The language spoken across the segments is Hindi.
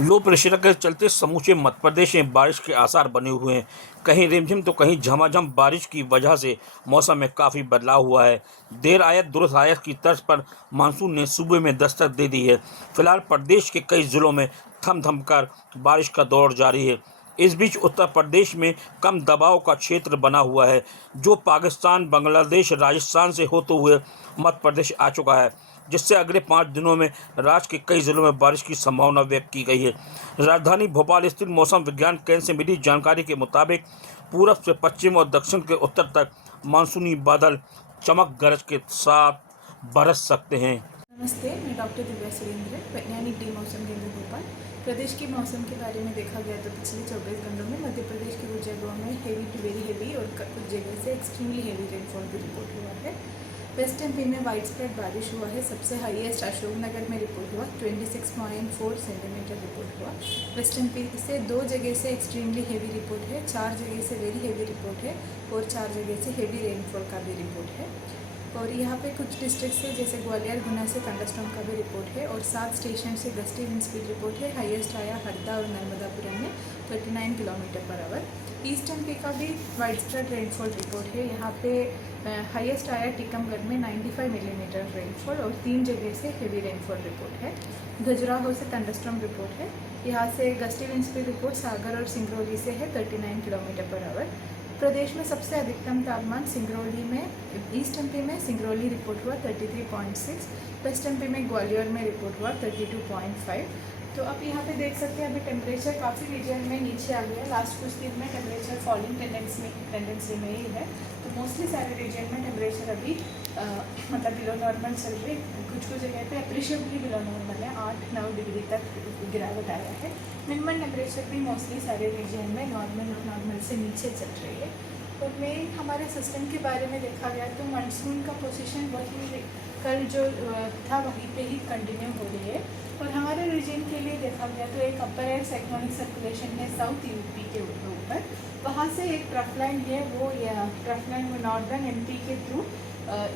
लो प्रेशर के चलते समूचे मध्य प्रदेश में बारिश के आसार बने हुए हैं। कहीं रिमझिम तो कहीं झमाझम बारिश की वजह से मौसम में काफ़ी बदलाव हुआ है। देर आयत दुरुस्त आयत की तर्ज पर मानसून ने सूबे में दस्तक दे दी है। फिलहाल प्रदेश के कई जिलों में थम थम कर बारिश का दौर जारी है। इस बीच उत्तर प्रदेश में कम दबाव का क्षेत्र बना हुआ है, जो पाकिस्तान, बांग्लादेश, राजस्थान से होते हुए मध्य प्रदेश आ चुका है, जिससे अगले 5 दिनों में राज्य के कई जिलों में बारिश की संभावना व्यक्त की गई है। राजधानी भोपाल स्थित मौसम विज्ञान केंद्र से मिली जानकारी के मुताबिक पूरब से पश्चिम और दक्षिण के उत्तर तक मानसूनी बादल चमक गरज के साथ बरस सकते हैं। नमस्ते, मैं डॉक्टर दिव्या सुरेंद्र, वैज्ञानिक डी मौसम केंद्र भोपाल। प्रदेश के मौसम के बारे में देखा गया तो पिछले 24 घंटों में मध्य प्रदेश के कुछ जगहों में हेवी टू वेरी हेवी और कुछ जगह से एक्सट्रीमली हेवी रेनफॉल भी रिपोर्ट हुआ है। वेस्ट एमपी में वाइड स्प्रेड बारिश हुआ है। सबसे हाईएस्ट अशोकनगर में रिपोर्ट हुआ, 26.4 सेंटीमीटर रिपोर्ट हुआ। वेस्ट एमपी से 2 जगह से एक्सट्रीमली हेवी रिपोर्ट है, 4 जगह से वेरी हेवी रिपोर्ट है और 4 जगह से हेवी रेनफॉल का भी रिपोर्ट है। और यहाँ पे कुछ डिस्ट्रिक्ट से जैसे ग्वालियर, गुना से थंडरस्टॉर्म का भी रिपोर्ट है और 7 स्टेशन से गस्टी विंड स्पीड रिपोर्ट है। हाईएस्ट आया हरदा और नर्मदापुरम में 39 kilometre per hour. East MP का भी वाइड स्प्रेड रेनफॉल रिपोर्ट है। यहाँ पे हाईएस्ट आया टीकमगढ़ में 95 मिलीमीटर रेनफॉल और 3 जगह से हेवी रेनफॉल रिपोर्ट है। खजुराहो से थंडरस्टॉर्म रिपोर्ट है। यहाँ से गस्टी विंड स्पीड रिपोर्ट सागर और सिंगरौली से है 39 किलोमीटर पर आवर। प्रदेश में सबसे अधिकतम तापमान सिंगरौली में, ईस्ट एमपी में सिंगरौली रिपोर्ट हुआ 33.6, वेस्ट एमपी में ग्वालियर में रिपोर्ट हुआ 32.5। तो अब यहाँ पे देख सकते हैं अभी टेम्परेचर काफ़ी रीजन में नीचे आ गया। लास्ट कुछ दिन में टेम्परेचर फॉलिंग टेंडेंसी में ही है। तो मोस्टली सारे रीजन में टेम्परेचर अभी मतलब बिलो नॉर्मल चल रही। कुछ जगह पे अप्रिशिएबली बिलो नॉर्मल है, 8-9 डिग्री तक गिरावट आया है। मिनिमम टेम्परेचर भी मोस्टली सारे रीजन में नॉर्मल से नीचे चल रही है। और मेन हमारे सिस्टम के बारे में देखा गया तो मानसून का पोजीशन वही कल जो था वहीं पे ही कंटिन्यू हो रही है। और हमारे रीजन के लिए देखा गया तो एक अपर एयर साइक्लोनिक सर्कुलेशन है साउथ यूपी के ऊपर, वहाँ से एक ट्रफ लाइन है, वो ट्रफ लाइन नॉर्दर्न एमपी के थ्रू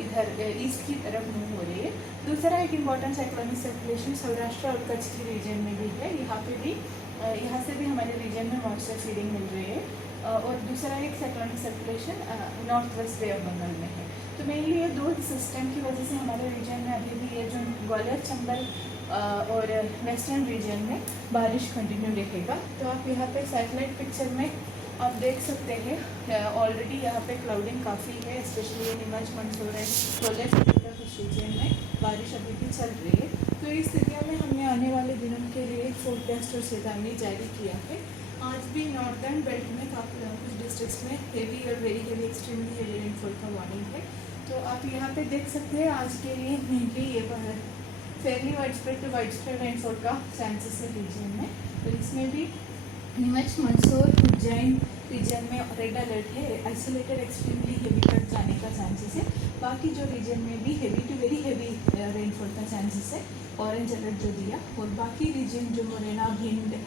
इधर ईस्ट की तरफ मूव हो रही है। दूसरा एक इम्पॉर्टेंट साइक्लोनिक सर्कुलेशन सौराष्ट्र और कच्छ की रीजन में भी है। यहाँ से भी हमारे रीजन में मॉइस्चर फीडिंग मिल रही है। और दूसरा एक cyclonic circulation north west bay of Bengal में है। तो मेनली ये 2 सिस्टम की वजह से हमारे रीजन में अभी भी ये जो ग्वालियर, चंबल और वेस्टर्न रीजन में बारिश कंटिन्यू रहेगा। तो आप यहाँ पे सैटेलाइट पिक्चर में आप देख सकते हैं ऑलरेडी यहाँ पे क्लाउडिंग काफ़ी है, स्पेशली नीमच, मंदसौर एंड ग्वालियर कुछ रीजन में बारिश अभी भी चल रही है। तो इस स्थितियों में हमने आने वाले दिनों के लिए फोरकास्ट और चेतावनी जारी किया है। आज भी नॉर्दर्न बेल्ट में कुछ डिस्ट्रिक्ट्स में हेवी और very heavy extremely heavy rainfall का वार्निंग है। तो आप यहाँ पे देख सकते हैं आज के लिए मेनली ये फेयरली वाइड स्प्रेड रेनफॉल का चांसेस है रीजन में। तो इसमें भी नीमच, मंदसौर, उज्जैन रीजन में रेड अलर्ट है, आइसोलेटेड एक्सट्रीमली हेवी तक जाने का चांसेस है। बाकी जो रीजन में भी heavy to very heavy rainfall का चांसेस है, ऑरेंज अलर्ट जो दिया। और बाकी रीजन जो मोरेना, भिंड,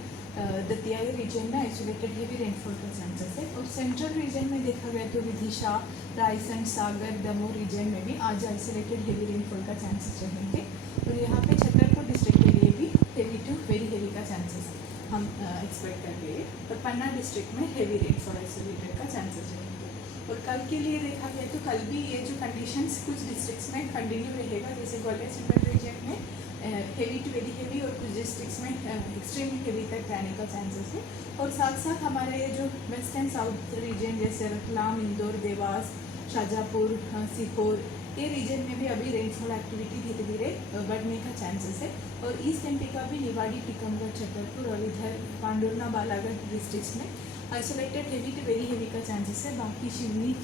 दतिया रीजन में आइसोलेटेड हेवी रेनफॉल का चांसेस है। और सेंट्रल रीजन में देखा गया तो विदिशा, रायसेन, सागर, दमोह रीजन में भी आज आइसोलेटेड हेवी रेनफॉल का चांसेस रहेंगे। और यहाँ पे छतरपुर डिस्ट्रिक्ट के लिए भी हेवी टू वेरी हेवी का चांसेस हम एक्सपेक्ट कर रहे हैं। और पन्ना डिस्ट्रिक्ट में हेवी रेनफॉल आइसोलेटेड का चांसेस रहेंगे। और कल के लिए देखा गया तो कल भी ये जो कंडीशंस कुछ डिस्ट्रिक्ट्स में कंटिन्यू रहेगा, जैसे ग्वालियर चंबल रीजन में हेवी टू वेरी हेवी और कुछ डिस्ट्रिक्ट्स में एक्सट्रीम हेवी तक जाने का चांसेस है। और साथ साथ हमारे ये जो वेस्ट एंड साउथ रीजन जैसे रतलाम, इंदौर, देवास, शाजापुर, सीहोर, ये रीजन में भी अभी रेनफॉल एक्टिविटी धीरे धीरे बढ़ने का चांसेस है। और ईस्ट एमपी का भी निवाड़ी, टीकमगढ़, छतरपुर और इधर पांडुरना, बालाघाट डिस्ट्रिक्ट्स में isolated heavy to very heavy का चांसेस है। बाकी शिवनी,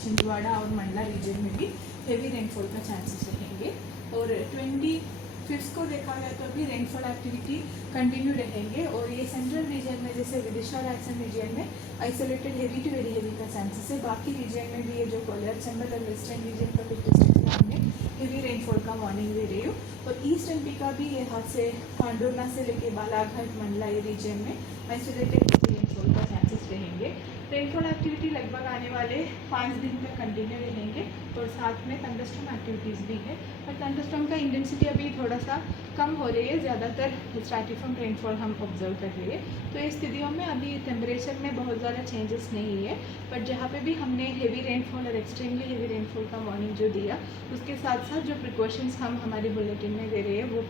छिंदवाड़ा और मंडला रीजन में भी हेवी रेनफॉल का चांसेस रहेंगे। और 25 को देखा गया तो अभी रेनफॉल एक्टिविटी कंटिन्यू रहेंगे। और ये सेंट्रल रीजन में जैसे विदिशा, रायसेन रीजन में isolated heavy to very heavy का चांसेस है। बाकी रीजन में भी ये जो ग्वालियर, चंबल और वेस्टर्न रीजन का कुछ डिस्ट्रिक्ट में हमने हेवी रेनफॉल का वार्निंग दे रही हूँ। और ईस्ट एमपी का भी यहाँ से पांडुरना से लेके बालाघाट, मंडला ये रीजन में आइसोलेटेड हेवी रेनफॉल का चांसेस रहेंगे। रेनफॉल एक्टिविटी लगभग आने वाले 5 दिन तक कंटिन्यू रहेंगे और साथ में थंडरस्टॉर्म एक्टिविटीज़ भी है। पर थंडरस्टॉर्म का इंटेंसिटी अभी थोड़ा सा कम हो रही है, ज़्यादातर स्ट्रैटिफॉर्म रेनफॉल हम ऑब्जर्व कर रहे हैं। तो इस स्थितियों में अभी टेम्परेचर में बहुत ज़्यादा चेंजेस नहीं है, बट जहाँ पे भी हमने हेवी रेनफॉल और एक्सट्रीमली हेवी रेनफॉल का वार्निंग जो दिया, उसके साथ साथ जो प्रिकॉशंस हम हमारे बुलेटिन में दे रहे हैं वो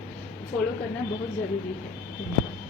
फॉलो करना बहुत ज़रूरी है। धन्यवाद।